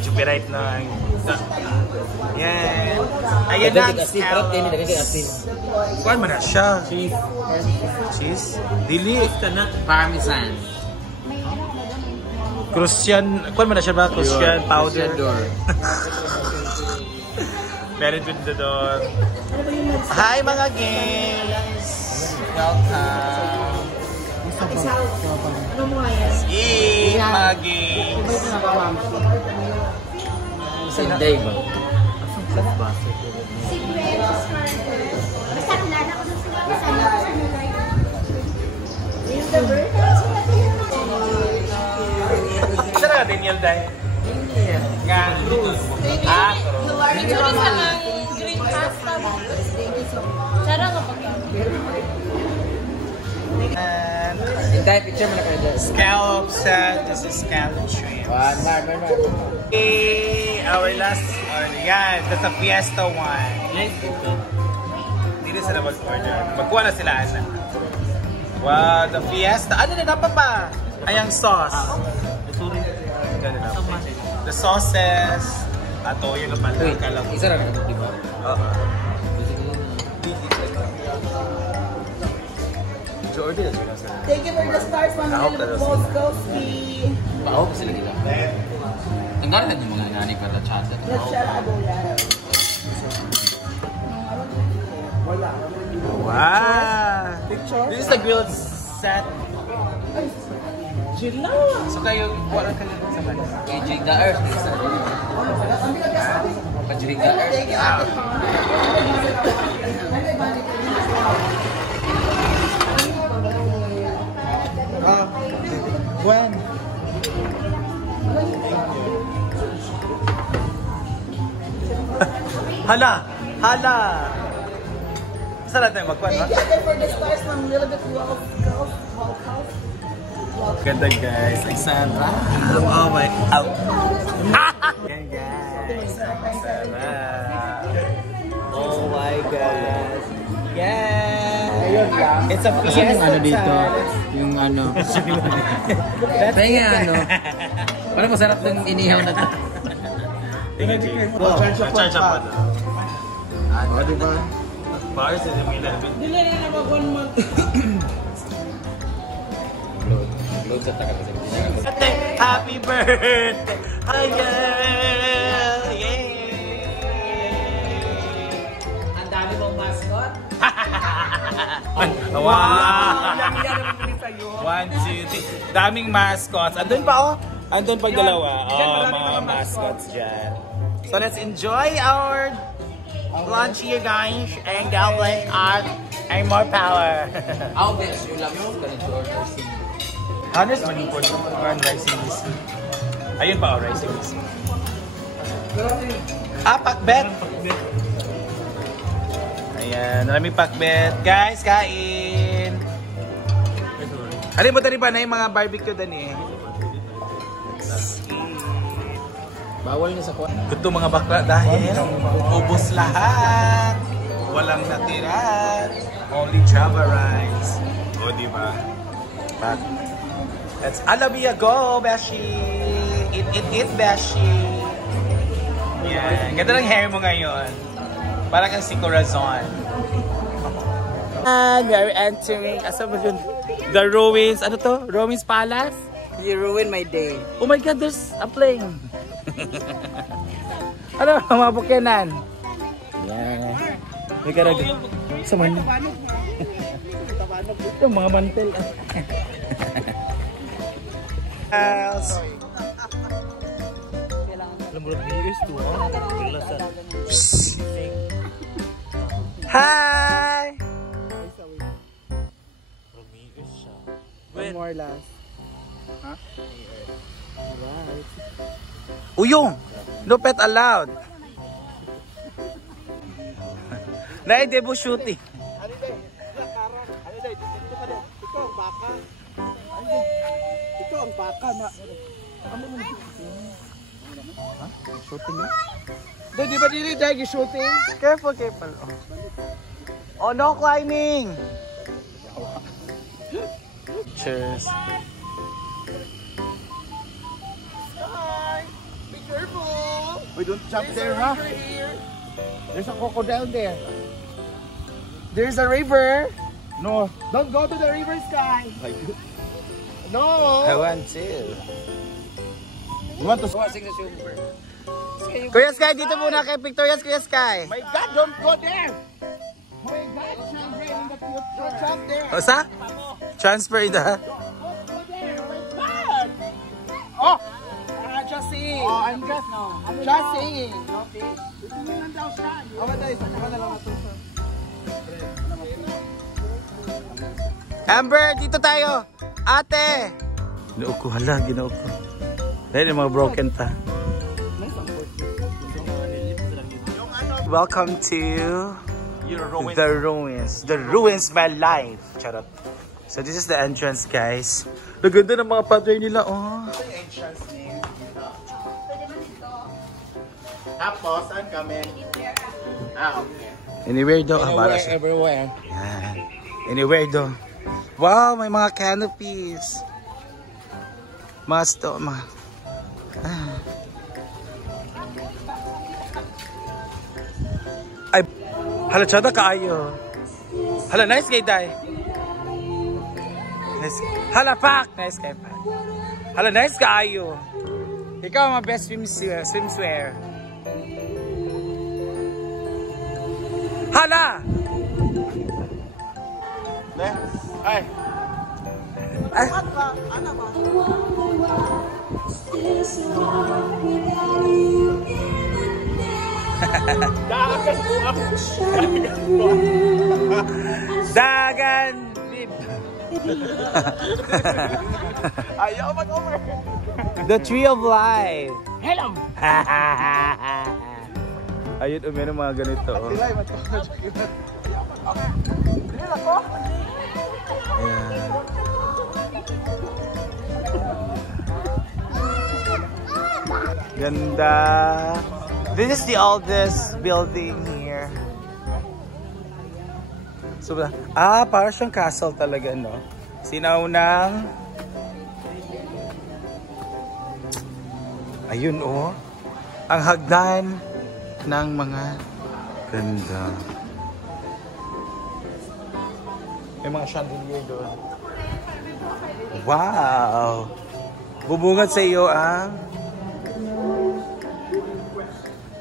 copyright na. Yan. Ayan na ang scallops. Kuhan mo na siya. Cheese? Dili. Parmesan. Crucian. Kuhan mo na siya ba? Crucian powder. Meron din doon. Hi mga gays! Welcome! Ano mo nga yan? Eat mga gays! Sunday ba? Secret starter. Basta kilala ko doon sila. Basta na ako sa nilay. Yung the bird. Isa na natin yun dahil. Nga. Ito rin sa lang green pasta. Sarang kapag Hintay, picture mo na kayo dyan. Scallop set. This is scallop shrimp. Okay, our last order. Yan, that's a fiesta one. Dito sila mag-order. Magkuha na sila, Ana. Wow, the fiesta. Ano na dapat pa? Ay, ang sauce. The sauces. Ato, yung kapal. Wait, isa lang naman, di ba? Oo. Thank you for the stars from Moskowski. Baho ko sila nila. Tanggalan yung mga nani para chata. Wow! This is the grilled set. So kayo, wala ka lang sa man. Kajig the earth. Kajig the earth. When? Hala! Hala! Saan natin magkuhan ba? Thank you for the stars from Little Bit Wolf. Ganda guys, Alexandra. Oh my, ow. Yan guys, Alexandra. Oh my God. Yeah. It's a fiesta. Yung ano dito? Yung ano? Kaya ano? Parang masarap ng inihaw na ito. Tingnan dito. Charge up pa doon. Ano diba? Bars in the middle. dili na na mag-1 month. Load sa tagal kasi. Happy birthday! Yay! Ang dami mong mascot. Wow! 1, 2, 3. Daming mascots. Andun pa oh. Andun pa dalawa. Oh, mga mascots dyan. So let's enjoy our lunch here guys. And God bless us. And more power. I'll bet you lang yung ganito order si. Honest, mag-import ko mga rice and beans. Ayun pa, rice and beans. Pakbet! Ayan, maraming pakbet. Guys, kain! Ano mo tani ba na yung mga barbecue dan eh? Bawal niya sa kuwan. Ito mga bakla dahil ubos lahat. Walang natira. Only Java rice. O, diba? Pat. Let's Alabia go, Beshi! Eat, Beshi! Yan. Ganda ng hair mo ngayon. Parang kang si Corazon. And we are entering, asa ba yun? The ruins, ano to? Ruins Palace? You ruined my day. Oh my God, there's a plane! Ano, mga bukenan? Yan. May karag... Sa man. Ito, mga mantel. Hi! One more last. Huh? Uyong! No pet allowed! Naay debut shooting. Ito ang baka na. Ha? Shooting na? Di ba dili dahil shooting? Careful. Oh, no climbing! Cheers. Bye! Be careful! We don't jump there, huh? There's a crocodile there. There's a river. No, don't go to the river, Sky. No. I want to. You want to? Kuya Sky, dito muna kay Victoria's Kuya Sky. My God, don't go there. Oh my God, children in the future, jump there. Osa? Transfer ida. Don't go there. Oh my God. Oh, just singing. Oh, I'm just singing. Okay. Amber, dito tayo. Ate. Ginauko, hala, ginauko. Dahil yung mga broken ta. Welcome to the ruins. The ruins my life. Charot. So this is the entrance, guys. Naganda ng mga padre nila, oh. Entrance name. Tapos, saan kami? Okay. Anywhere daw. Anywhere, everywhere. Yan. Anywhere daw. Wow, may mga canopies. Mga Ay, hala, tsada kaayo. Hala, nice kay Day. Nice. Hala, pak! Nice kay pak. Hala, nice kaayo. Ikaw ang mga best swimwear. Hala! Ay. Ay. Dagan Bib. Ayaw mag-over. The Tree of Life. Hello. Ayun, meron mga ganito. Oh. Ayan. Ganda. This is the oldest building here. So, para siyang castle talaga, no? Sinaunang... Ayun, oh. Ang hagdan ng mga ganda. May mga chandelier doon. Wow! Bubungad sa iyo ang...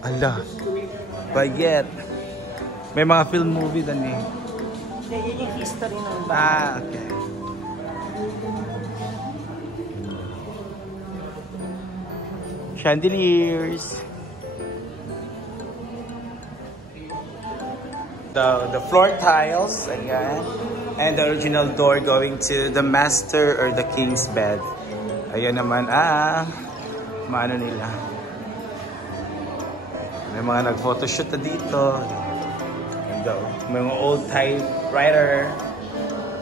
Ala. Bayet. May mga film movie doon eh. Yun yung history ng Okay. Chandeliers. The floor tiles, ayan. And the original door going to the master or the king's bed. Ayan naman maano nila. May mga nag-photoshoot na dito. Ganda, oh. May mga old typewriter,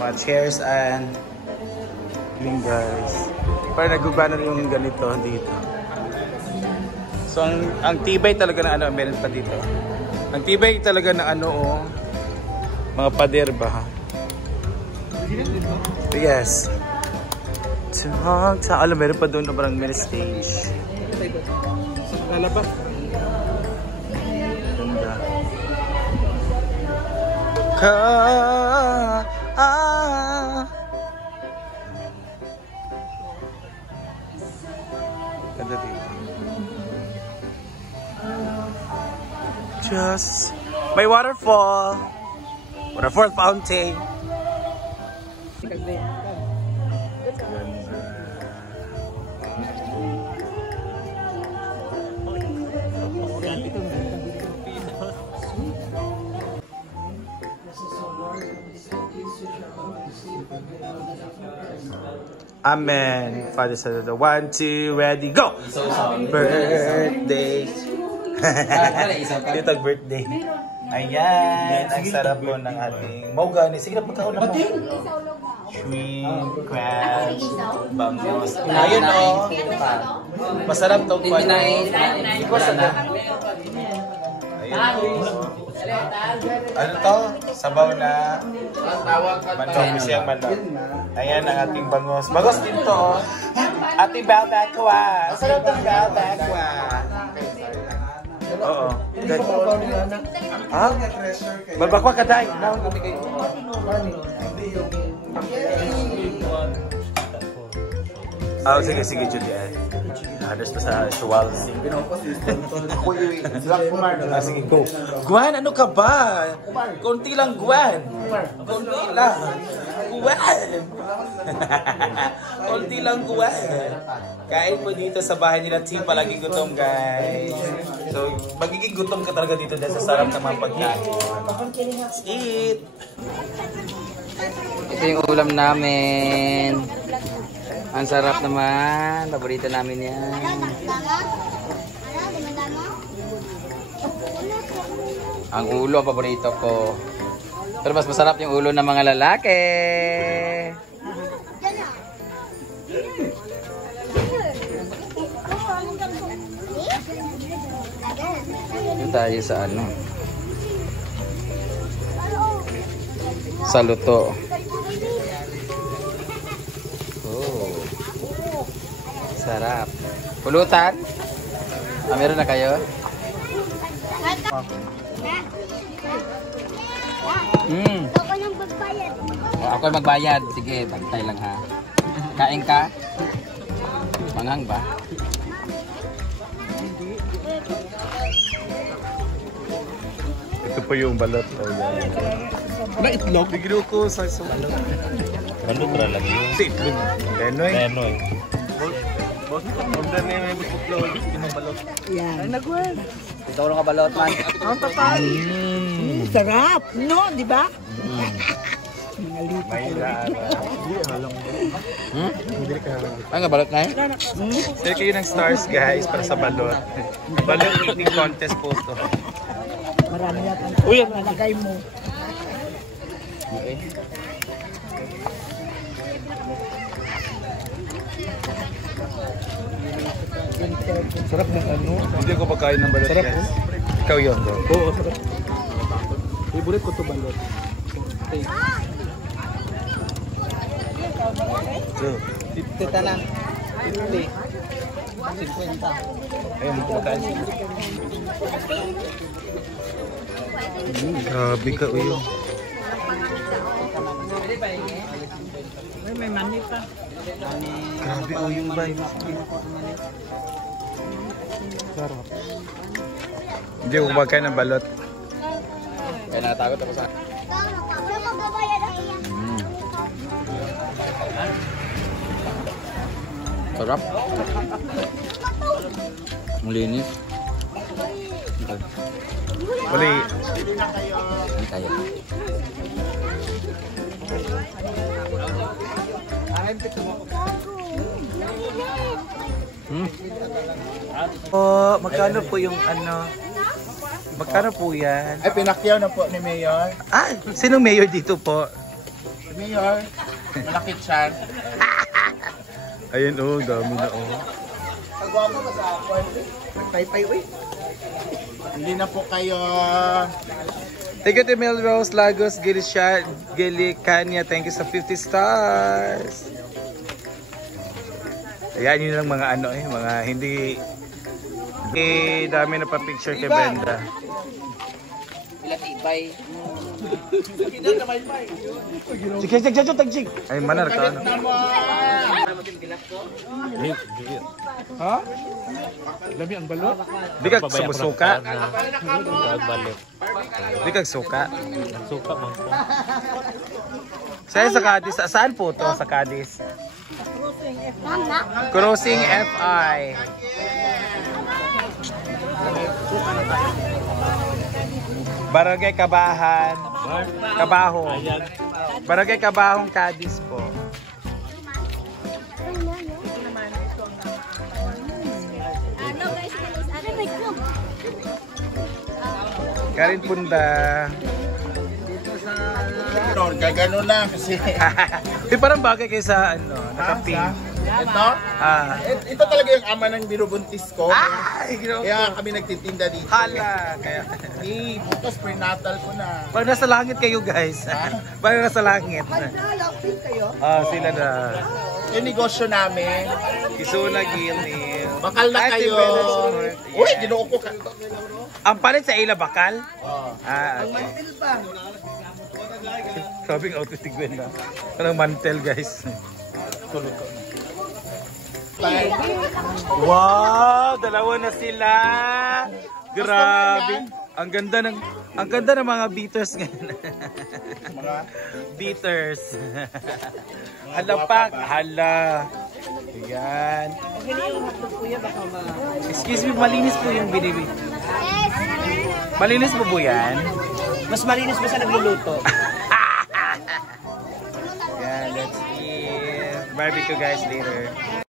mga chairs and guys. Parang nagugana yung ganito dito. So ang tibay talaga na meron pa dito. Ang tibay talaga na mga pader ba? Yes. Alam, meron pa doon na parang mini stage. lalabas. Ganda dito. Just may waterfall fountain. Amen. Father, Son, the 1, 2, ready, go! Birthday. Ito birthday. Ayan, ang sarap po ng ating mogani. Sige na, pagkaon na po. Shrimp, crab, bangus. Ayun o. Masarap to. Ikaw sa na. Ayun o. Ano to? Sabaw na manok. Siyang manok. Ayan ang ating bangus. Bangus din to o. Ating balbacua. Sarap ng balbacua. Oo. Ha? Balbakwa ka, day. Ah, sige, Julian. Halos pa sa Shuwal. Ah, sige, go. Gwen, ano ka ba? Konti lang, Gwen. Konti lang. Gwen. Konti lang, Gwen. Kain po dito sa bahay nila. Team, palagi gutom, guys. So, magiging gutom ka talaga dito dahil sa sarap ng mga pagkain. Let's eat. Ito yung ulam namin. Ang sarap naman. Paborito namin yan. Ang ulo, paborito ko. Pero mas masarap yung ulo ng mga lalaki. Ito tayo sa ano. Sa luto. Sarap. Pulutan? Ah, meron na kayo? Ako magbayad. Sige, bantay lang ha. Kain ka? Mangang ba? Ito po yung balot. Ano itlog? Bigro ko sa balot. Balot ra lang yun. Si itlog. Lenoy. Lenoy. Order na yung itlog. Balot. Yan. Nagwan. Ito ko ka balot man. Ang tatay. Sarap. No, di ba? Ay nga balot na eh? Sige kayo ng stars guys para sa balot. Balot eating contest po ito. Marami yata. Uy, nalagay mo. Okay. Sarap ng ano. Hindi ko pagkain ng balot sarap, guys. Ikaw yun bro. Oo, sarap. Favorite ko ito balot. So, 50 ta lang. 50. 50. ayun, kumakain sila. Grabe ka, uyo. May mani pa. Grabe, uyo ba? Sarap. Hindi ko kumakain ng balot. Kaya natatakot ako sa... Sarap. Malinis. Okay. Uli. Hindi kaya. Po, magkano po yung ano? Magkano po yan? Ay, pinakyaw na po ni Mayor. Ah, sinong mayor dito po? Si Mayor, malakit siya. Ayun, oh, dami na, oh. Pagwapo ka sa ako. Pay-pay, uy. Hindi na po kayo. Thank you to Melrose, Lagos, Gilicania. Thank you sa 50 stars. Ayan, yun lang mga ano eh, mga hindi... dami na pa-picture kay Brenda. Ilatibay. Sige, tagjig. Ay, manar ka. Ha? Dami ang balot. Di kag suka. Balot. Di kag suka. Suka man. Sa Cadiz, saan po to sa Cadiz? Crossing FI. Barangay Kabahan. Kabahong. Barangay Kabahong, Cadiz po. Karin Punda. Gagano lang kasi. Di parang bagay kayo sa ano, naka-pink. Ito? Ah. Ito talaga yung ama ng binubuntis ko. Ay, Kaya kami nagtitinda dito. hala. Kaya, Bukas prenatal ko na. parang nasa langit kayo guys. Parang nasa langit. kayo? Ah, sila na. Yung negosyo namin. Isuna Gilnil. Bakal na kayo. Uy, ginoo ko ka. Ang palit sa ila bakal? Oh. Ah, okay. Mantil pa. Sabi ng autistic Ben na. Parang mantel guys. Tulog ko. Wow! Dalawa na sila! Grabe! Ang ganda ng mga beaters ngayon. Beaters. Hala pak! Hala! Ayan. Excuse me, malinis po yung binibig. Malinis po po yan? Mas malinis pa sa nagluluto. Yeah, let's eat barbecue guys later.